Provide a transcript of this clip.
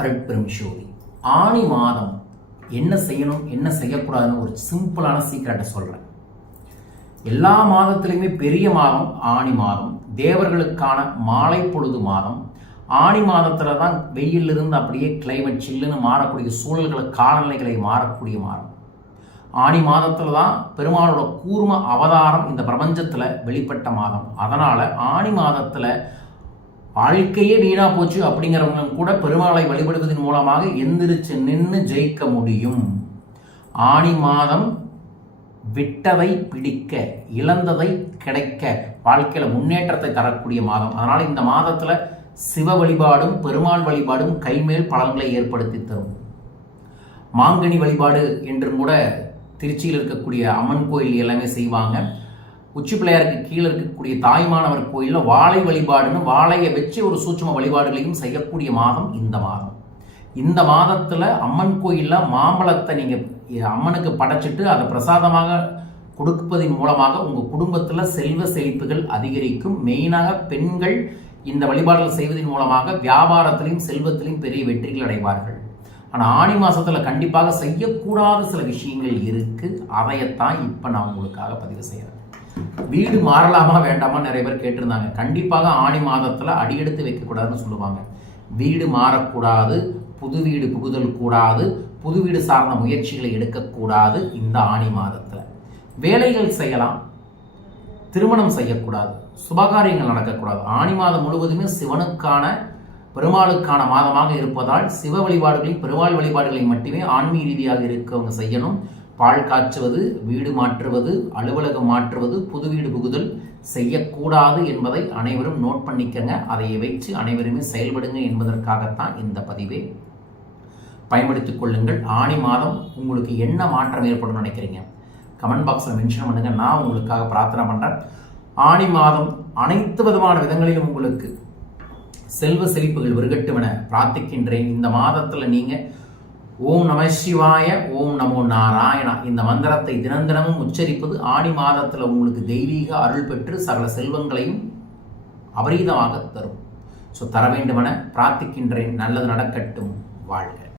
அருட்பெரும் ஜோதி. ஆணி மாதம் என்ன செய்யணும் என்ன செய்யக்கூடாதுன்னு ஒரு சிம்பிளான சீக்கிரட்டை சொல்கிறேன் எல்லா மாதத்திலையுமே பெரிய மாதம் ஆணி மாதம் தேவர்களுக்கான மாலை பொழுது மாதம். ஆணி மாதத்தில் தான் வெயிலிருந்து அப்படியே கிளைமேட் சில்லுன்னு மாறக்கூடிய சூழல்களை காலநிலைகளை மாறக்கூடிய மாதம். ஆணி மாதத்தில் தான் பெருமாளோட கூர்ம அவதாரம் இந்த பிரபஞ்சத்தில் வெளிப்பட்ட மாதம். அதனால் ஆணி மாதத்தில் வாழ்க்கையே வீணா போச்சு அப்படிங்கிறவங்க கூட பெருமாளை வழிபடுவதன் மூலமாக எந்திரிச்சு நின்று ஜெயிக்க முடியும். ஆணி மாதம் விட்டதை பிடிக்க இழந்ததை கிடைக்க வாழ்க்கையில் முன்னேற்றத்தை தரக்கூடிய மாதம். அதனால் இந்த மாதத்தில் சிவ வழிபாடும் பெருமாள் வழிபாடும் கைமேல் பலன்களை ஏற்படுத்தி தரும். மாங்கனி வழிபாடு என்றும் கூட திருச்சியில் இருக்கக்கூடிய அம்மன் கோயில் எல்லாமே செய்வாங்க. உச்சி பிள்ளையாருக்கு கீழே இருக்கக்கூடிய தாய்மானவர் கோயிலில் வாழை வழிபாடுன்னு வாழையை வச்சு ஒரு சூட்சம வழிபாடுகளையும் செய்யக்கூடிய மாதம் இந்த மாதம். இந்த மாதத்தில் அம்மன் கோயிலில் மாம்பழத்தை நீங்கள் அம்மனுக்கு படைச்சிட்டு அதை பிரசாதமாக கொடுப்பதின் மூலமாக உங்கள் குடும்பத்தில் செல்வ செழிப்புகள் அதிகரிக்கும். மெயினாக பெண்கள் இந்த வழிபாடுகள் செய்வதன் மூலமாக வியாபாரத்திலையும் செல்வத்திலையும் பெரிய வெற்றிகள் அடைவார்கள். ஆனால் ஆணி மாதத்தில் கண்டிப்பாக செய்யக்கூடாத சில விஷயங்கள் இருக்குது அதையத்தான் இப்போ நான் உங்களுக்காக பதிவு செய்கிறேன் வீடு மாறலாமா வேண்டாமா நிறைய பேர் கேட்டிருந்தாங்க. கண்டிப்பாக ஆணி மாதத்தில் அடியெடுத்து வைக்கக்கூடாதுன்னு சொல்லுவாங்க. வீடு மாறக்கூடாது புது வீடு புகுதல் கூடாது புது வீடு சார்ந்த முயற்சிகளை எடுக்கக்கூடாது இந்த ஆணி மாதத்தில். வேலைகள் செய்யலாம் திருமணம் செய்யக்கூடாது சுபகாரியங்கள் நடக்கக்கூடாது. ஆணி மாதம் முழுவதுமே சிவனுக்கான பெருமாளுக்கான மாதமாக இருப்பதால் சிவ வழிபாடுகளையும் பெருமாள் வழிபாடுகளை மட்டுமே ஆன்மீக ரீதியாக இருக்கவங்க செய்யணும். பால் காய்ச்சுவது வீடு மாற்றுவது அலுவலகம் மாற்றுவது புது வீடு புகுதல் செய்யக்கூடாது என்பதை அனைவரும் நோட் பண்ணிக்கங்க. அதை வைத்து அனைவருமே செயல்படுங்க என்பதற்காகத்தான் இந்த பதிவை. பயன்படுத்திக் கொள்ளுங்கள். ஆணி மாதம் உங்களுக்கு என்ன மாற்றம் ஏற்படும் நினைக்கிறீங்க? கமெண்ட் பாக்ஸில் மென்ஷன் பண்ணுங்கள் நான் உங்களுக்காக பிரார்த்தனை பண்ணுறேன் ஆணி மாதம் அனைத்து விதமான விதங்களிலும் உங்களுக்கு செல்வ செழிப்புகள் வருகட்டும் என பிரார்த்திக்கின்றேன். இந்த மாதத்தில் நீங்கள் ஓம் நம சிவாய ஓம் நமோ நாராயணா. இந்த மந்திரத்தை தினந்தினமும் உச்சரிப்பது ஆணி மாதத்தில் உங்களுக்கு தெய்வீக அருள் பெற்று சகல செல்வங்களையும் அபரீதமாக தரும். ஸோ தர வேண்டுமென பிரார்த்திக்கின்றேன். நல்லது நடக்கட்டும். வாழ்க.